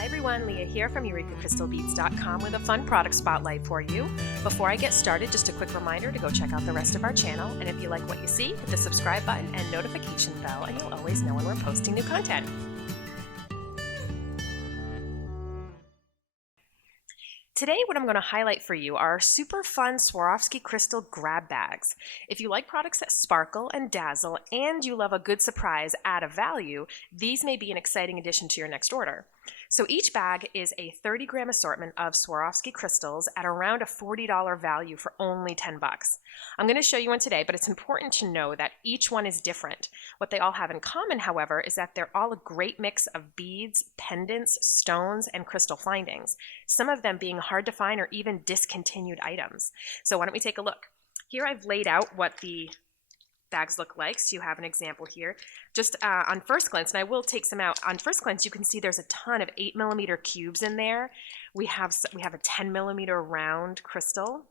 Hi everyone, Leah here from EurekaCrystalBeads.com with a fun product spotlight for you. Before I get started, just a quick reminder to go check out the rest of our channel, and if you like what you see, hit the subscribe button and notification bell, and you'll always know when we're posting new content. Today, what I'm going to highlight for you are super fun Swarovski crystal grab bags. If you like products that sparkle and dazzle and you love a good surprise at a value, these may be an exciting addition to your next order. So each bag is a 30-gram assortment of Swarovski crystals at around a $40 value for only 10 bucks. I'm going to show you one today, but it's important to know that each one is different. What they all have in common, however, is that they're all a great mix of beads, pendants, stones, and crystal findings, some of them being hard to find or even discontinued items. So why don't we take a look? Here I've laid out what the bags look like, so you have an example here. Just on first glance, and I will take some out, on first glance you can see there's a ton of 8mm cubes in there. We have a 10mm round crystal.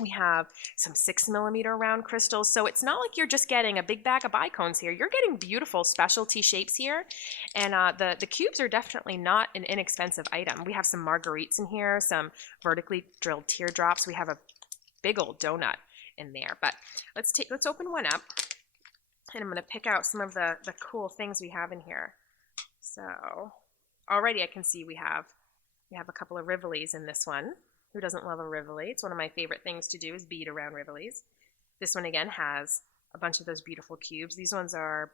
We have some 6mm round crystals, so it's not like you're just getting a big bag of bicones here. You're getting beautiful specialty shapes here, and the cubes are definitely not an inexpensive item. We have some marguerites in here, some vertically drilled teardrops. We have a big old donut in there, but let's open one up, and I'm going to pick out some of the cool things we have in here. So already I can see we have a couple of rivolis in this one. Who doesn't love a rivoli? It's one of my favorite things to do, is bead around rivolis. This one again has a bunch of those beautiful cubes. These ones are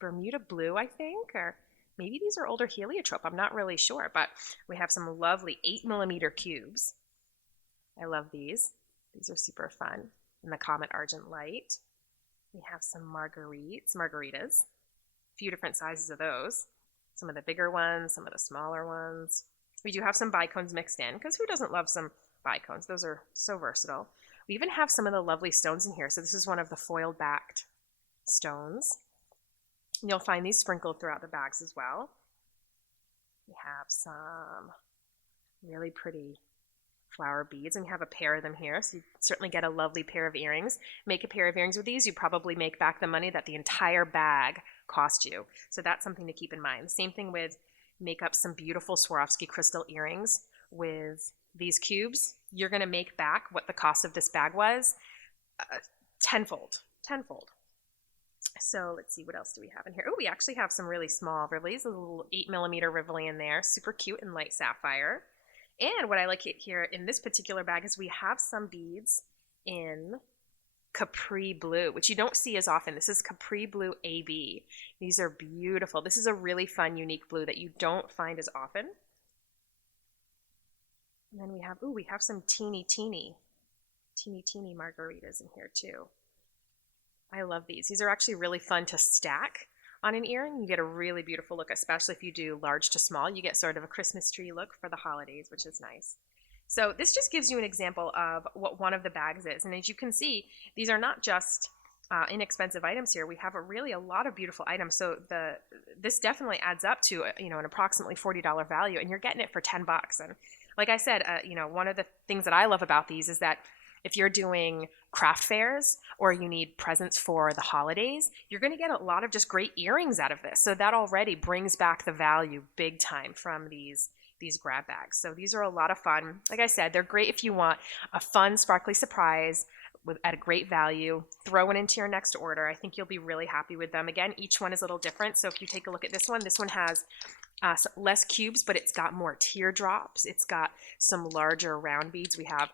Bermuda blue, I think, or maybe these are older heliotrope. I'm not really sure, but we have some lovely 8mm cubes. I love these. These are super fun. And the Comet Argent Light. We have some margaritas. A few different sizes of those. Some of the bigger ones, some of the smaller ones. We do have some bicones mixed in, because who doesn't love some bicones? Those are so versatile. We even have some of the lovely stones in here. So this is one of the foiled backed stones. And you'll find these sprinkled throughout the bags as well. We have some really pretty flower beads, and we have a pair of them here, so you certainly get a lovely pair of earrings. Make a pair of earrings with these, you probably make back the money that the entire bag cost you. So that's something to keep in mind. Same thing with make up some beautiful Swarovski crystal earrings with these cubes. You're going to make back what the cost of this bag was tenfold. So let's see, what else do we have in here? Oh, we actually have some really small rivolis, a little 8mm rivoli in there, super cute and light sapphire. And what I like here in this particular bag is we have some beads in Capri Blue, which you don't see as often. This is Capri Blue AB. These are beautiful. This is a really fun, unique blue that you don't find as often. And then we have some teeny margaritas in here too. I love these. These are actually really fun to stack on an earring. You get a really beautiful look, especially if you do large to small. You get sort of a Christmas tree look for the holidays, which is nice. So this just gives you an example of what one of the bags is. And as you can see, these are not just inexpensive items here. We have a lot of beautiful items. So this definitely adds up to an approximately $40 value, and you're getting it for 10 bucks. And like I said, one of the things that I love about these is that if you're doing craft fairs or you need presents for the holidays, you're going to get a lot of just great earrings out of this. So that already brings back the value big time from these grab bags. So these are a lot of fun. Like I said, they're great if you want a fun, sparkly surprise at a great value. Throw it into your next order. I think you'll be really happy with them. Again, each one is a little different. So if you take a look at this one has less cubes, but it's got more teardrops. It's got some larger round beads. We have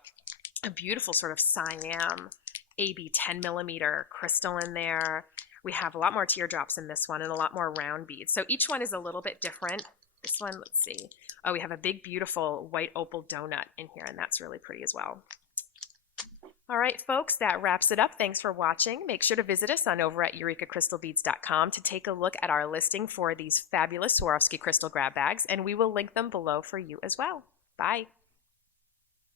a beautiful sort of Siam AB 10mm crystal in there. We have a lot more teardrops in this one and a lot more round beads. So each one is a little bit different. This one, let's see. Oh, we have a big, beautiful white opal donut in here, and that's really pretty as well. All right, folks, that wraps it up. Thanks for watching. Make sure to visit us over at EurekaCrystalBeads.com to take a look at our listing for these fabulous Swarovski crystal grab bags, and we will link them below for you as well. Bye.